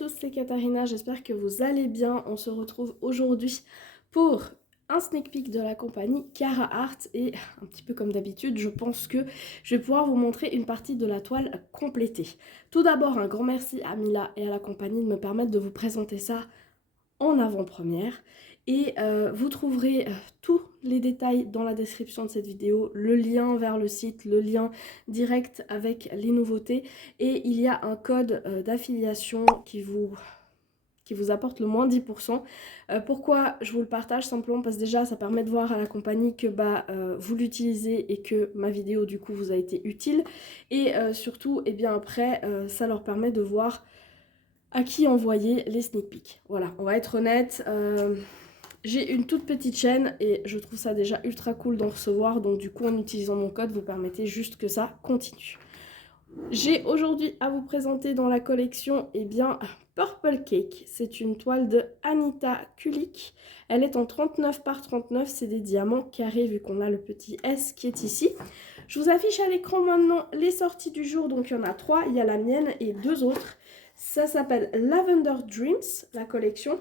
tous, c'est Katharina, j'espère que vous allez bien. On se retrouve aujourd'hui pour un sneak peek de la compagnie Cara Art et un petit peu comme d'habitude, je pense que je vais pouvoir vous montrer une partie de la toile complétée. Tout d'abord, un grand merci à Mila et à la compagnie de me permettre de vous présenter ça en avant-première. Et vous trouverez tous les détails dans la description de cette vidéo, le lien vers le site, le lien direct avec les nouveautés. Et il y a un code d'affiliation qui vous apporte le moins 10%. Pourquoi je vous le partage? Simplement parce que déjà ça permet de voir à la compagnie que vous l'utilisez et que ma vidéo du coup vous a été utile. Et surtout, et bien après, ça leur permet de voir à qui envoyer les sneak peeks. Voilà, on va être honnête, j'ai une toute petite chaîne et je trouve ça déjà ultra cool d'en recevoir, donc du coup en utilisant mon code vous permettez juste que ça continue. J'ai aujourd'hui à vous présenter dans la collection Purple Cake. C'est une toile de Anita Kulik. Elle est en 39 par 39, c'est des diamants carrés vu qu'on a le petit S qui est ici. Je vous affiche à l'écran maintenant les sorties du jour, donc il y en a 3, il y a la mienne et 2 autres. Ça s'appelle Lavender Dreams, la collection.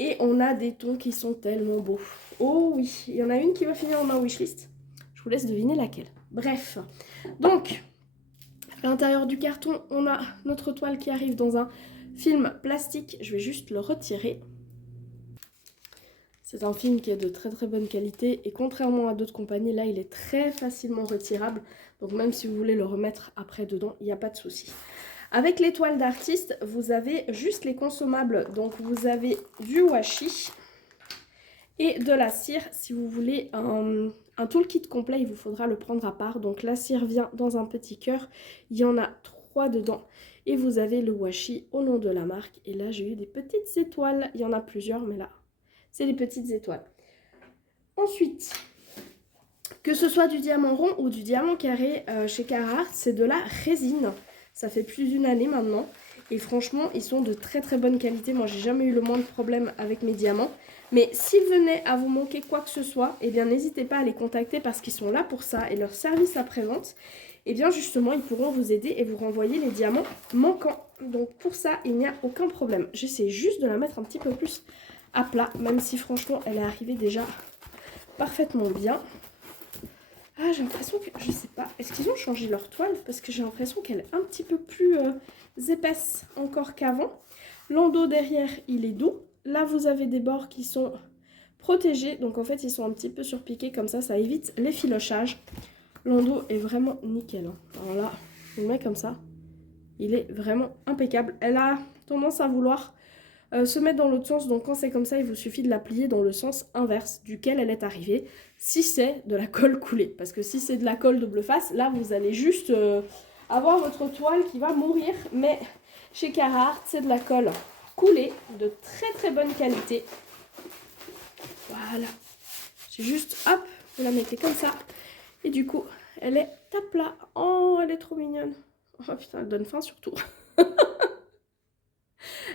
Et on a des tons qui sont tellement beaux. Oh oui, il y en a une qui va finir dans ma wishlist. Je vous laisse deviner laquelle. Bref, donc à l'intérieur du carton, on a notre toile qui arrive dans un film plastique. Je vais juste le retirer. C'est un film qui est de très bonne qualité et contrairement à d'autres compagnies, là il est très facilement retirable. Donc même si vous voulez le remettre après dedans, il n'y a pas de souci. Avec les toiles d'artistes, vous avez juste les consommables. Donc vous avez du washi et de la cire. Si vous voulez un toolkit complet, il vous faudra le prendre à part. Donc la cire vient dans un petit cœur. Il y en a 3 dedans. Et vous avez le washi au nom de la marque. Et là, j'ai eu des petites étoiles. Il y en a plusieurs, mais là, c'est les petites étoiles. Ensuite, que ce soit du diamant rond ou du diamant carré, chez Cara Art, c'est de la résine. Ça fait plus d'une année maintenant. Et franchement, ils sont de très bonne qualité. Moi, j'ai jamais eu le moindre problème avec mes diamants. Mais s'il venait à vous manquer quoi que ce soit, eh bien, n'hésitez pas à les contacter parce qu'ils sont là pour ça. Et leur service après-vente, eh bien, justement, ils pourront vous aider et vous renvoyer les diamants manquants. Donc, pour ça, il n'y a aucun problème. J'essaie juste de la mettre un petit peu plus à plat, même si franchement, elle est arrivée déjà parfaitement bien. Ah, j'ai l'impression que, je sais pas, est-ce qu'ils ont changé leur toile? Parce que j'ai l'impression qu'elle est un petit peu plus épaisse encore qu'avant. L'endos derrière, il est doux. Là, vous avez des bords qui sont protégés. Donc, en fait, ils sont un petit peu surpiqués. Comme ça évite les filochages. L'endos est vraiment nickel. Hein. Alors là, je le mets comme ça. Il est vraiment impeccable. Elle a tendance à vouloir se mettre dans l'autre sens. Donc, quand c'est comme ça, il vous suffit de la plier dans le sens inverse duquel elle est arrivée. Si c'est de la colle coulée. Parce que si c'est de la colle double face, là, vous allez juste avoir votre toile qui va mourir. Mais chez Cara Art, c'est de la colle coulée de très bonne qualité. Voilà. C'est juste, hop, vous la mettez comme ça. Et du coup, elle est à plat. Oh, elle est trop mignonne. Oh putain, elle donne faim surtout.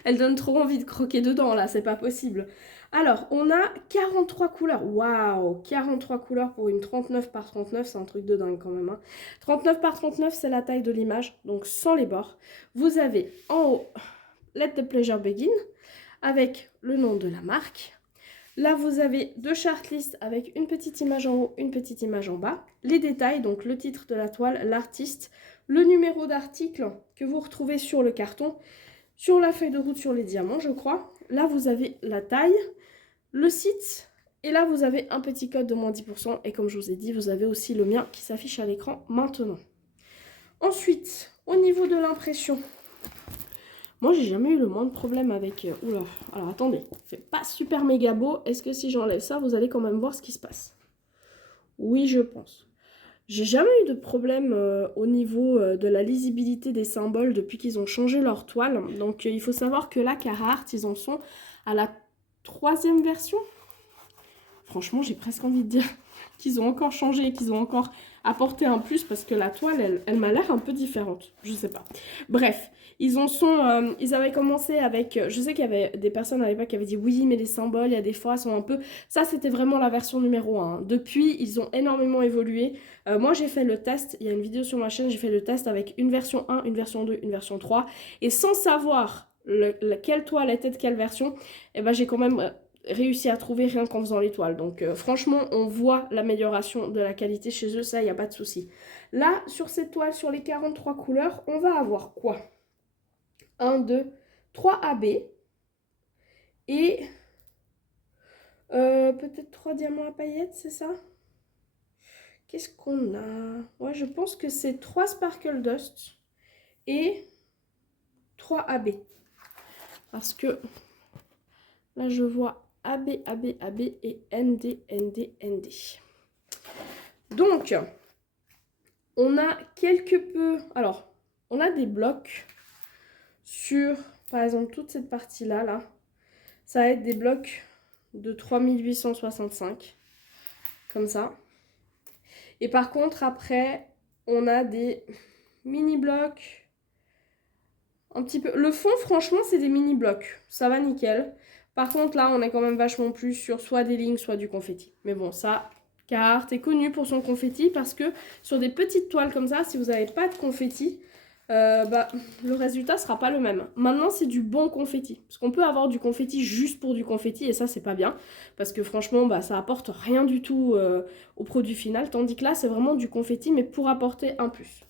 Elle donne trop envie de croquer dedans, là, c'est pas possible. Alors, on a 43 couleurs. Waouh, 43 couleurs pour une 39 par 39, c'est un truc de dingue quand même. Hein. 39 par 39, c'est la taille de l'image, donc sans les bords. Vous avez en haut, Let the Pleasure Begin, avec le nom de la marque. Là, vous avez 2 chartlists avec une petite image en haut, une petite image en bas. Les détails, donc le titre de la toile, l'artiste, le numéro d'article que vous retrouvez sur le carton, sur la feuille de route sur les diamants, je crois. Là, vous avez la taille, le site, et là, vous avez un petit code de moins 10%. Et comme je vous ai dit, vous avez aussi le mien qui s'affiche à l'écran maintenant. Ensuite, au niveau de l'impression, moi, j'ai jamais eu le moindre problème avec... Oula, alors attendez, c'est pas super méga beau. Est-ce que si j'enlève ça, vous allez quand même voir ce qui se passe? Oui, je pense. J'ai jamais eu de problème au niveau de la lisibilité des symboles depuis qu'ils ont changé leur toile. Donc il faut savoir que là, Cara Art, ils en sont à la 3e version. Franchement, j'ai presque envie de dire qu'ils ont encore changé, qu'ils ont encore apporté un plus parce que la toile, elle m'a l'air un peu différente. Je sais pas. Bref, ils avaient commencé avec... Je sais qu'il y avait des personnes à l'époque qui avaient dit oui, mais les symboles, il y a des fois, sont un peu... Ça, c'était vraiment la version numéro 1. Depuis, ils ont énormément évolué. Moi, j'ai fait le test. Il y a une vidéo sur ma chaîne, j'ai fait le test avec une version 1, une version 2, une version 3. Et sans savoir quelle toile était de quelle version, et ben j'ai quand même réussi à trouver rien qu'en faisant les toiles. Donc franchement, on voit l'amélioration de la qualité chez eux, ça, il n'y a pas de souci. Là, sur cette toile, sur les 43 couleurs, on va avoir quoi? 1, 2, 3 AB et peut-être 3 diamants à paillettes, c'est ça? Qu'est-ce qu'on a? Ouais, je pense que c'est 3 Sparkle Dust et 3 AB. Parce que là, je vois AB, AB, AB et ND, ND, ND. Donc, on a quelque peu... Alors, on a des blocs sur, par exemple, toute cette partie-là, là. Ça va être des blocs de 3865, comme ça. Et par contre, après, on a des mini-blocs. Un petit peu. Le fond, franchement, c'est des mini-blocs. Ça va nickel. Par contre, là, on est quand même vachement plus sur soit des lignes, soit du confetti. Mais bon, ça, Carhartt est connu pour son confetti parce que sur des petites toiles comme ça, si vous n'avez pas de confetti, le résultat sera pas le même. Maintenant, c'est du bon confetti. Parce qu'on peut avoir du confetti juste pour du confetti et ça, c'est pas bien. Parce que franchement, ça apporte rien du tout au produit final. Tandis que là, c'est vraiment du confetti, mais pour apporter un plus.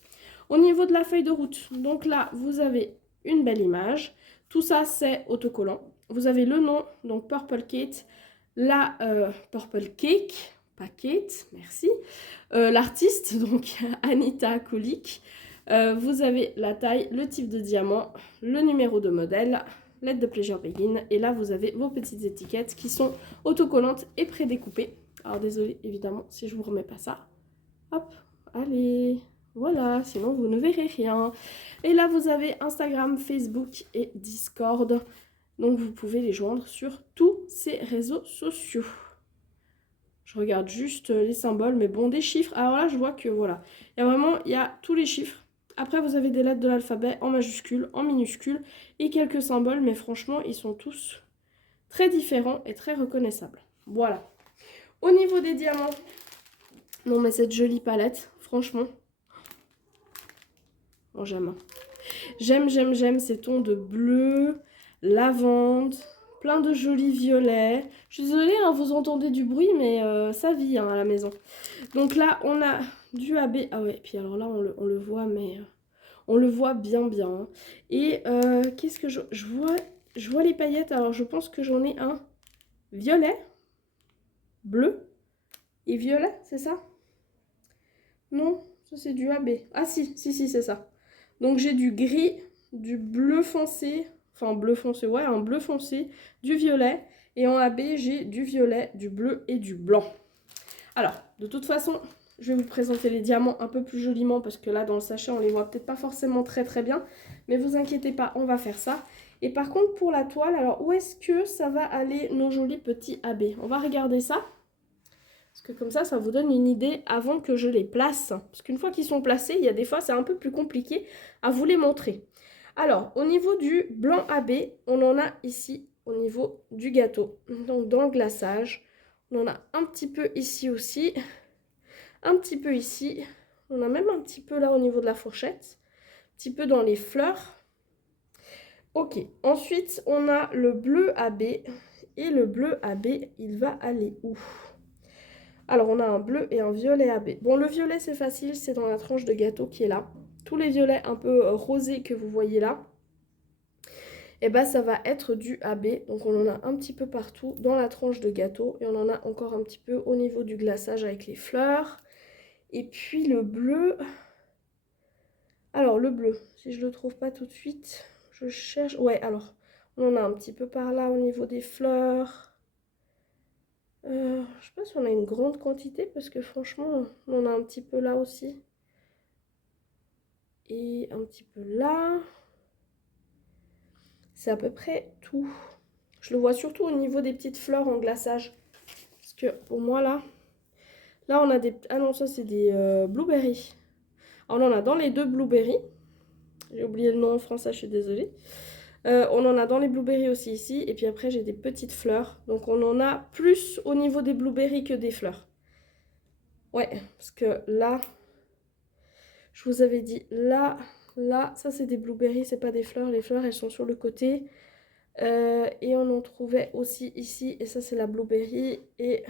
Au niveau de la feuille de route, donc là, vous avez une belle image. Tout ça, c'est autocollant. Vous avez le nom, donc Purple Kate, la Purple Cake, pas Kate, merci. L'artiste, donc Anita Kolik. Vous avez la taille, le type de diamant, le numéro de modèle, l'aide de Pleasure Begin. Et là, vous avez vos petites étiquettes qui sont autocollantes et prédécoupées. Alors, désolé, évidemment, si je vous remets pas ça. Hop, allez, voilà, sinon vous ne verrez rien. Et là, vous avez Instagram, Facebook et Discord. Donc, vous pouvez les joindre sur tous ces réseaux sociaux. Je regarde juste les symboles, mais bon, des chiffres. Alors là, je vois que voilà, il y a tous les chiffres. Après, vous avez des lettres de l'alphabet en majuscule, en minuscule et quelques symboles, mais franchement, ils sont tous très différents et très reconnaissables. Voilà. Au niveau des diamants, non mais cette jolie palette, franchement, oh, j'aime. J'aime ces tons de bleu, lavande, plein de jolis violets. Je suis désolée, hein, vous entendez du bruit, mais ça vit à la maison. Donc là, on a du AB. Ah ouais, puis alors là, on le voit, mais on le voit bien. Hein. Et qu'est-ce que je vois? Je vois les paillettes. Alors, je pense que j'en ai un violet, bleu et violet, c'est ça? Non, ça c'est du AB. Ah si, c'est ça. Donc j'ai du gris, du bleu foncé, enfin bleu foncé, ouais, un bleu foncé, du violet. Et en AB, j'ai du violet, du bleu et du blanc. Alors, de toute façon, je vais vous présenter les diamants un peu plus joliment parce que là, dans le sachet, on les voit peut-être pas forcément très bien. Mais vous inquiétez pas, on va faire ça. Et par contre, pour la toile, alors où est-ce que ça va aller nos jolis petits AB? On va regarder ça. Parce que comme ça vous donne une idée avant que je les place. Parce qu'une fois qu'ils sont placés, il y a des fois, c'est un peu plus compliqué à vous les montrer. Alors, au niveau du blanc AB, on en a ici au niveau du gâteau. Donc, dans le glaçage, on en a un petit peu ici aussi. Un petit peu ici. On a même un petit peu là au niveau de la fourchette. Un petit peu dans les fleurs. Ok. Ensuite, on a le bleu AB. Et le bleu AB, il va aller où ? Alors, on a un bleu et un violet AB. Bon, le violet, c'est facile, c'est dans la tranche de gâteau qui est là. Tous les violets un peu rosés que vous voyez là, et ça va être du AB. Donc, on en a un petit peu partout dans la tranche de gâteau. Et on en a encore un petit peu au niveau du glaçage avec les fleurs. Et puis, le bleu... Alors, le bleu, si je ne le trouve pas tout de suite, je cherche... Ouais, alors, on en a un petit peu par là au niveau des fleurs... je ne sais pas si on a une grande quantité parce que franchement, on en a un petit peu là aussi. Et un petit peu là. C'est à peu près tout. Je le vois surtout au niveau des petites fleurs en glaçage. Parce que pour moi là on a des... Ah non, ça c'est des blueberries. Alors on en a dans les deux blueberries. J'ai oublié le nom en français, je suis désolée. On en a dans les blueberries aussi ici. Et puis après j'ai des petites fleurs. Donc on en a plus au niveau des blueberries que des fleurs. Ouais, parce que là, je vous avais dit, là, là, ça c'est des blueberries, c'est pas des fleurs. Les fleurs, elles sont sur le côté. Et on en trouvait aussi ici. Et ça, c'est la blueberry. Et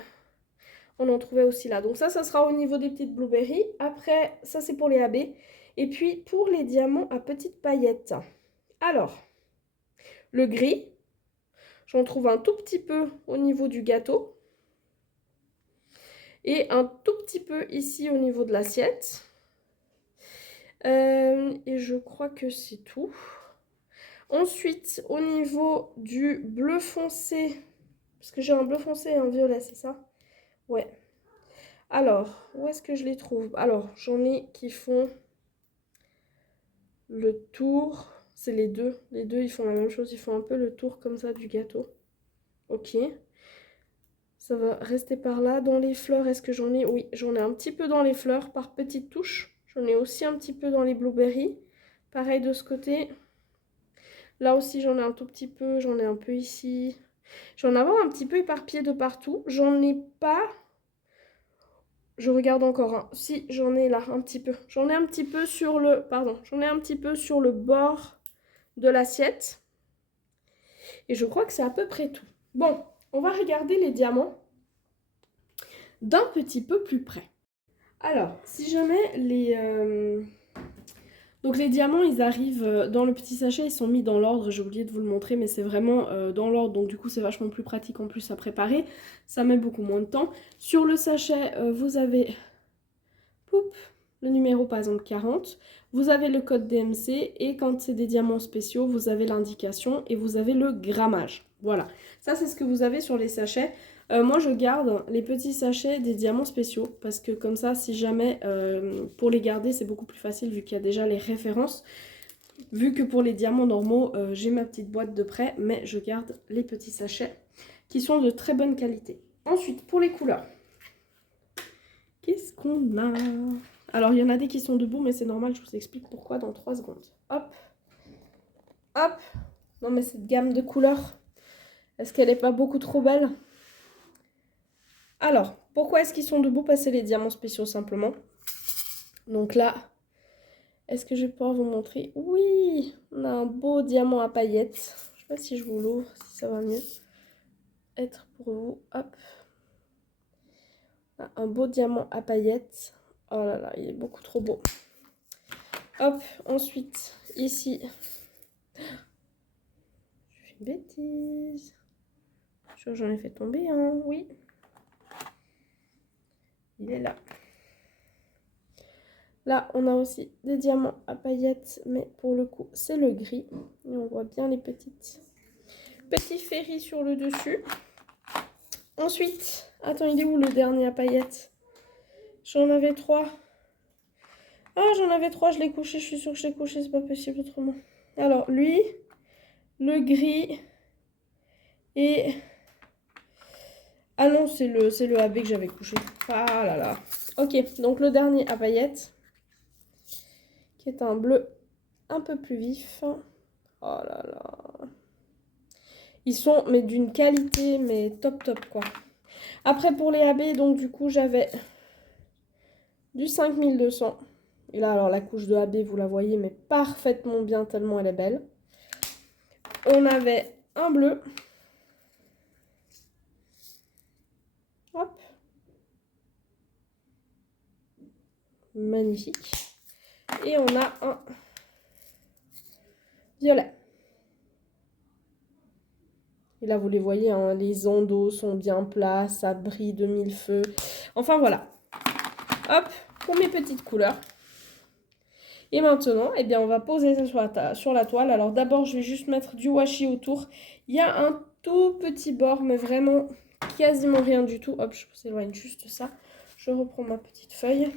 on en trouvait aussi là. Donc ça sera au niveau des petites blueberries. Après, ça c'est pour les AB. Et puis pour les diamants à petites paillettes. Alors, le gris, j'en trouve un tout petit peu au niveau du gâteau. Et un tout petit peu ici au niveau de l'assiette. Et je crois que c'est tout. Ensuite, au niveau du bleu foncé, parce que j'ai un bleu foncé et un violet, c'est ça? Ouais. Alors, où est-ce que je les trouve? Alors, j'en ai qui font le tour. C'est les deux. Les deux, ils font la même chose. Ils font un peu le tour comme ça du gâteau. Ok. Ça va rester par là. Dans les fleurs, est-ce que j'en ai? Oui, j'en ai un petit peu dans les fleurs par petites touches. J'en ai aussi un petit peu dans les blueberries. Pareil de ce côté. Là aussi, j'en ai un tout petit peu. J'en ai un peu ici. J'en ai un petit peu éparpillé de partout. J'en ai pas... Je regarde encore. Hein. Si, j'en ai là un petit peu. J'en ai un petit peu sur le... Pardon. J'en ai un petit peu sur le bord de l'assiette. Et je crois que c'est à peu près tout. Bon, on va regarder les diamants d'un petit peu plus près. Alors, si jamais les... Donc les diamants, ils arrivent dans le petit sachet, ils sont mis dans l'ordre, j'ai oublié de vous le montrer, mais c'est vraiment dans l'ordre, donc du coup c'est vachement plus pratique en plus à préparer, ça met beaucoup moins de temps. Sur le sachet, vous avez le numéro par exemple 40, vous avez le code DMC, et quand c'est des diamants spéciaux, vous avez l'indication et vous avez le grammage. Voilà, ça c'est ce que vous avez sur les sachets. Moi je garde les petits sachets des diamants spéciaux parce que comme ça si jamais pour les garder c'est beaucoup plus facile vu qu'il y a déjà les références. Vu que pour les diamants normaux j'ai ma petite boîte de prêt, mais je garde les petits sachets qui sont de très bonne qualité. Ensuite pour les couleurs, qu'est-ce qu'on a? Alors il y en a des qui sont debout mais c'est normal, je vous explique pourquoi dans 3 secondes. Hop, hop, non mais cette gamme de couleurs, est-ce qu'elle n'est pas beaucoup trop belle? Alors, pourquoi est-ce qu'ils sont debout? Passer les diamants spéciaux simplement. Donc là, est-ce que je vais pouvoir vous montrer? Oui, on a un beau diamant à paillettes. Je ne sais pas si je vous l'ouvre, si ça va mieux être pour vous. Hop. Un beau diamant à paillettes. Oh là là, il est beaucoup trop beau. Hop, ensuite, ici. Je fais une bêtise. J'en ai fait tomber un, oui. Il est là. Là, on a aussi des diamants à paillettes, mais pour le coup, c'est le gris. Et on voit bien les petits ferries sur le dessus. Ensuite, attends, il est où le dernier à paillettes? J'en avais 3. Ah, j'en avais 3, je l'ai couché, je suis sûre que je l'ai couché, c'est pas possible autrement. Alors, lui, le gris et... Ah non, c'est le AB que j'avais couché. Ah là là. Ok, donc le dernier à paillettes, qui est un bleu un peu plus vif. Oh là là. Ils sont mais d'une qualité, mais top top quoi. Après pour les AB, donc du coup j'avais du 5200. Et là alors la couche de AB, vous la voyez, mais parfaitement bien tellement elle est belle. On avait un bleu. Hop. Magnifique. Et on a un violet. Et là, vous les voyez, hein, les endos sont bien plats, ça brille de mille feux. Enfin, voilà. Hop, pour mes petites couleurs. Et maintenant, eh bien, on va poser ça sur la toile. Alors d'abord, je vais juste mettre du washi autour. Il y a un tout petit bord, mais vraiment quasiment rien du tout. Hop, je s'éloigne juste ça. Je reprends ma petite feuille.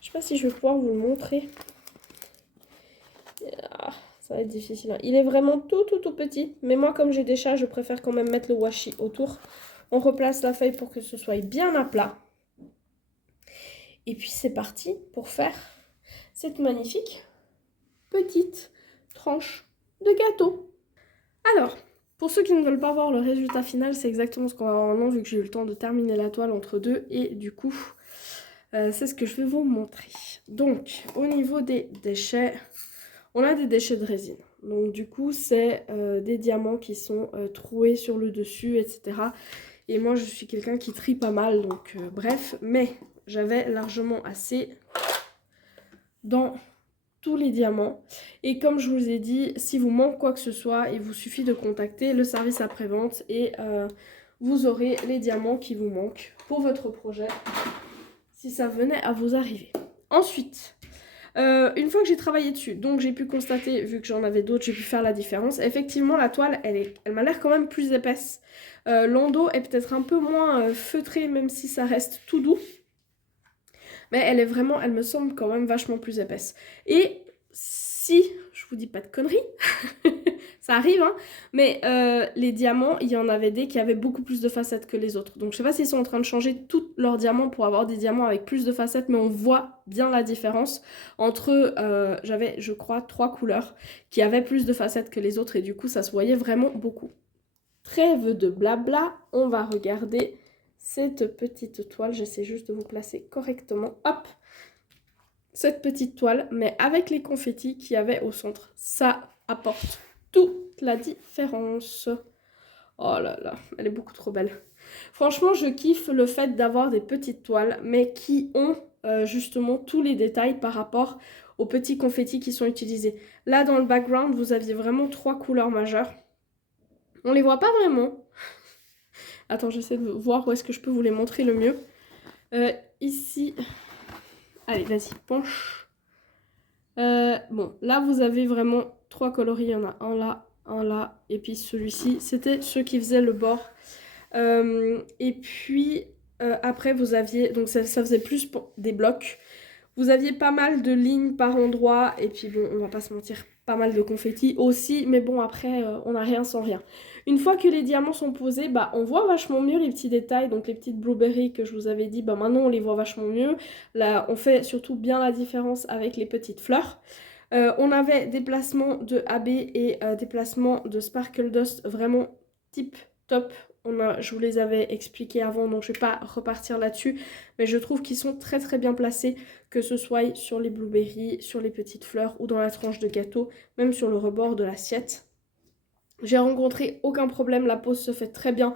Je sais pas si je vais pouvoir vous le montrer. Ah, ça va être difficile. Il est vraiment tout petit. Mais moi, comme j'ai des chats, je préfère quand même mettre le washi autour. On replace la feuille pour que ce soit bien à plat. Et puis c'est parti pour faire cette magnifique petite tranche de gâteau. Alors, pour ceux qui ne veulent pas voir le résultat final, c'est exactement ce qu'on va avoir maintenant vu que j'ai eu le temps de terminer la toile entre deux. Et du coup, c'est ce que je vais vous montrer. Donc, au niveau des déchets, on a des déchets de résine. Donc, du coup, c'est des diamants qui sont troués sur le dessus, etc. Et moi, je suis quelqu'un qui trie pas mal, donc bref. Mais j'avais largement assez dans tous les diamants. Et comme je vous ai dit, si vous manque quoi que ce soit, il vous suffit de contacter le service après-vente et vous aurez les diamants qui vous manquent pour votre projet, si ça venait à vous arriver. Ensuite, une fois que j'ai travaillé dessus, donc j'ai pu constater, vu que j'en avais d'autres, j'ai pu faire la différence. Effectivement, la toile, elle m'a l'air quand même plus épaisse. L'endos est peut-être un peu moins feutré, même si ça reste tout doux. Mais elle est vraiment, elle me semble quand même vachement plus épaisse. Et si, je vous dis pas de conneries, ça arrive, hein, mais les diamants, il y en avait des qui avaient beaucoup plus de facettes que les autres. Donc je sais pas s'ils sont en train de changer tous leurs diamants pour avoir des diamants avec plus de facettes, mais on voit bien la différence entre, j'avais je crois 3 couleurs qui avaient plus de facettes que les autres et du coup ça se voyait vraiment beaucoup. Trêve de blabla, on va regarder cette petite toile, j'essaie juste de vous placer correctement, hop, cette petite toile, mais avec les confettis qu'il y avait au centre, ça apporte toute la différence. Oh là là, elle est beaucoup trop belle. Franchement, je kiffe le fait d'avoir des petites toiles, mais qui ont justement tous les détails par rapport aux petits confettis qui sont utilisés. Là, dans le background, vous aviez vraiment 3 couleurs majeures. On les voit pas vraiment. Attends, j'essaie de voir où est-ce que je peux vous les montrer le mieux. Ici. Allez, vas-y, penche. Bon, là, vous avez vraiment 3 coloris. Il y en a un là, et puis celui-ci. C'était ceux qui faisaient le bord. Et puis, après, vous aviez... Donc, ça faisait plus des blocs. Vous aviez pas mal de lignes par endroit. Et puis, bon, on va pas se mentir, pas mal de confettis aussi. Mais bon, après, on n'a rien sans rien. Une fois que les diamants sont posés, bah, on voit vachement mieux les petits détails. Donc les petites blueberries que je vous avais dit, bah, maintenant on les voit vachement mieux. Là, on fait surtout bien la différence avec les petites fleurs. On avait des placements de AB et des placements de Sparkle Dust vraiment tip top. Je vous les avais expliqués avant, donc je ne vais pas repartir là-dessus. Mais je trouve qu'ils sont très très bien placés, que ce soit sur les blueberries, sur les petites fleurs ou dans la tranche de gâteau, même sur le rebord de l'assiette. J'ai rencontré aucun problème, la pose se fait très bien.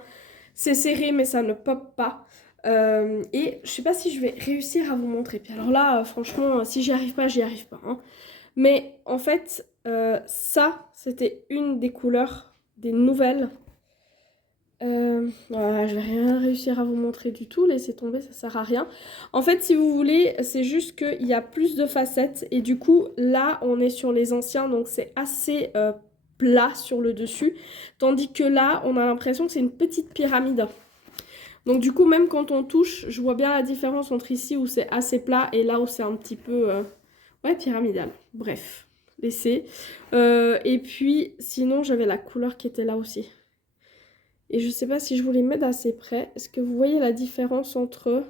C'est serré mais ça ne pop pas. Et je sais pas si je vais réussir à vous montrer. Puis alors là, franchement, si j'y arrive pas, j'y arrive pas. Hein. Mais en fait, ça, c'était une des couleurs des nouvelles. Voilà, je vais rien réussir à vous montrer du tout. Laissez tomber, ça sert à rien. En fait, si vous voulez, c'est juste qu'il y a plus de facettes. Et du coup, là, on est sur les anciens. Donc, c'est assez... plat sur le dessus, tandis que là on a l'impression que c'est une petite pyramide. Donc du coup même quand on touche, je vois bien la différence entre ici où c'est assez plat et là où c'est un petit peu ouais, pyramidal. Bref, laissez. Et puis sinon j'avais la couleur qui était là aussi. Et je sais pas si je vous les mets d'assez près. Est-ce que vous voyez la différence entre...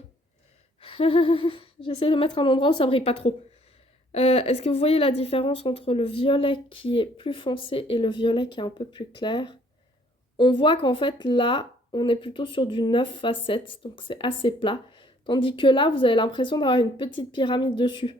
J'essaie de mettre un endroit où ça brille pas trop. Est-ce que vous voyez la différence entre le violet qui est plus foncé et le violet qui est un peu plus clair? On voit qu'en fait là, on est plutôt sur du 9 facettes, donc c'est assez plat. Tandis que là, vous avez l'impression d'avoir une petite pyramide dessus.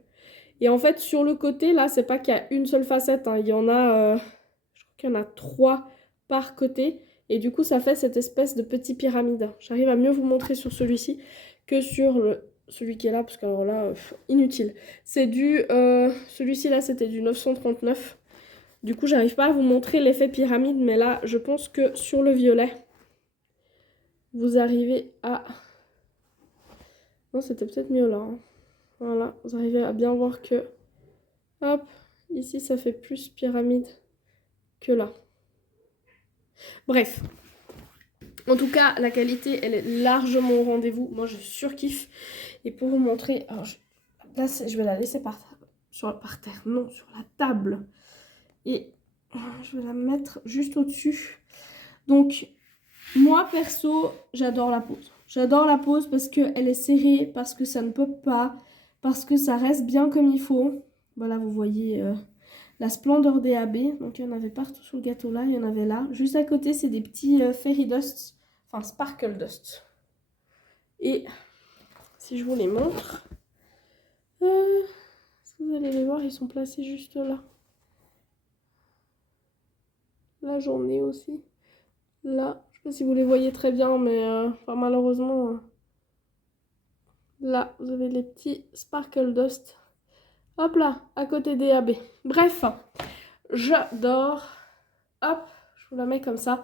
Et en fait, sur le côté, là, c'est pas qu'il y a une seule facette, hein. Il y en a, je crois qu'il y en a 3 par côté. Et du coup, ça fait cette espèce de petit pyramide. J'arrive à mieux vous montrer sur celui-ci que sur celui qui est là, parce que alors là, inutile. C'est du... celui-ci là, c'était du 939. Du coup, j'arrive pas à vous montrer l'effet pyramide, mais là, je pense que sur le violet, vous arrivez à... Non, c'était peut-être mieux là. Hein. Voilà, vous arrivez à bien voir que... Hop, ici, ça fait plus pyramide que là. Bref. En tout cas, la qualité, elle est largement au rendez-vous. Moi, je surkiffe. Et pour vous montrer... Alors, je vais la laisser par terre. Non, sur la table. Et je vais la mettre juste au-dessus. Donc, moi, perso, j'adore la pose. J'adore la pose parce qu'elle est serrée, parce que ça ne pop pas, parce que ça reste bien comme il faut. Voilà, vous voyez la splendeur des AB. Donc, il y en avait partout sur le gâteau là, il y en avait là. Juste à côté, c'est des petits fairy dust, enfin sparkle dust. Et si je vous les montre... Est-ce que vous allez les voir? Ils sont placés juste là. La journée aussi. Là, je sais pas si vous les voyez très bien, mais enfin, malheureusement, là, vous avez les petits Sparkle Dust. Hop là, à côté des AB. Bref, j'adore. Hop, je vous la mets comme ça.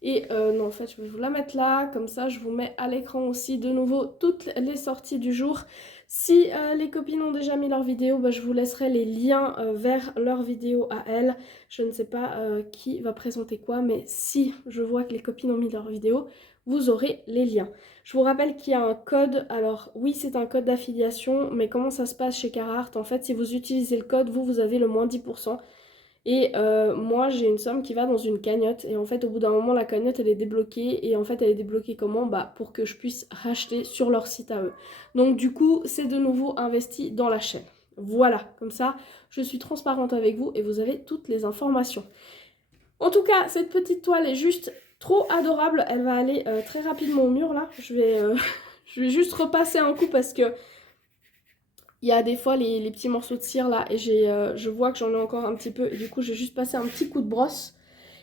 Et non, en fait, je vais vous la mettre là. Comme ça, je vous mets à l'écran aussi de nouveau toutes les sorties du jour. Si les copines ont déjà mis leurs vidéos, bah, je vous laisserai les liens vers leurs vidéos à elles. Je ne sais pas qui va présenter quoi, mais si je vois que les copines ont mis leurs vidéos, vous aurez les liens. Je vous rappelle qu'il y a un code. Alors oui, c'est un code d'affiliation, mais comment ça se passe chez Carhartt? En fait, si vous utilisez le code, vous avez le moins 10%. Et moi, j'ai une somme qui va dans une cagnotte. Et en fait, au bout d'un moment, la cagnotte, elle est débloquée. Et en fait, elle est débloquée comment? Bah, pour que je puisse racheter sur leur site à eux. Donc, du coup, c'est de nouveau investi dans la chaîne. Voilà, comme ça, je suis transparente avec vous et vous avez toutes les informations. En tout cas, cette petite toile est juste trop adorable. Elle va aller très rapidement au mur, là. Je vais juste repasser un coup parce que il y a des fois les petits morceaux de cire là et je vois que j'en ai encore un petit peu et du coup je vais juste passer un petit coup de brosse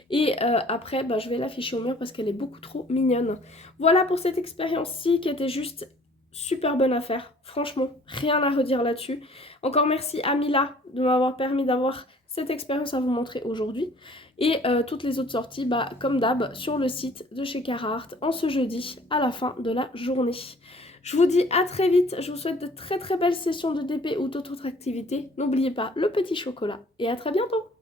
et après bah, je vais l'afficher au mur parce qu'elle est beaucoup trop mignonne. Voilà pour cette expérience-ci qui était juste super bonne à faire, franchement rien à redire là-dessus. Encore merci à Mila de m'avoir permis d'avoir cette expérience à vous montrer aujourd'hui et toutes les autres sorties bah, comme d'hab sur le site de chez Carhartt en ce jeudi à la fin de la journée. Je vous dis à très vite, je vous souhaite de très très belles sessions de DP ou toute autre activité. N'oubliez pas le petit chocolat et à très bientôt.